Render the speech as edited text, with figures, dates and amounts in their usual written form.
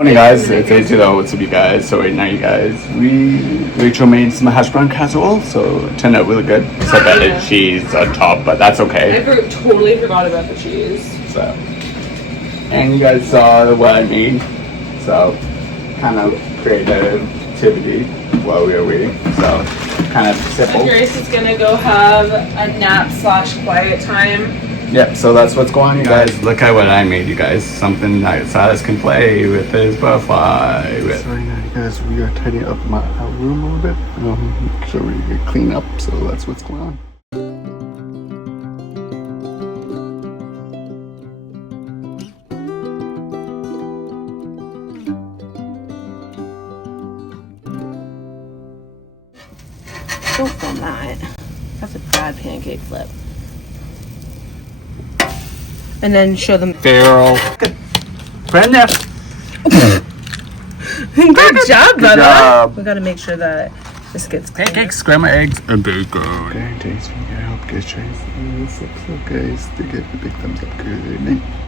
Morning guys, it's A2. What's up you guys? So right now you guys, Rachel made some hash brown casserole, so it turned out really good. Except that it's cheese on top, but that's okay. I totally forgot about the cheese. So, and you guys saw what I made, so kind of creativity while we were waiting. So kind of simple. Grace is gonna go have a nap/quiet time. Yep, so that's what's going on, you guys. Look at what I made, you guys. Something that Silas can play with his butterfly with. So right now, you guys, we are tidying up my room a little bit. So we get clean up, so that's what's going on. Don't film that. That's a bad pancake flip. And then show them. Farrell. Friend there. Good job, brother. job. We gotta make sure that this gets Pancakes, scrambled eggs, and bacon. Okay, thanks for your help, guys. Try this episode, guys. To give a big thumbs up. Good night.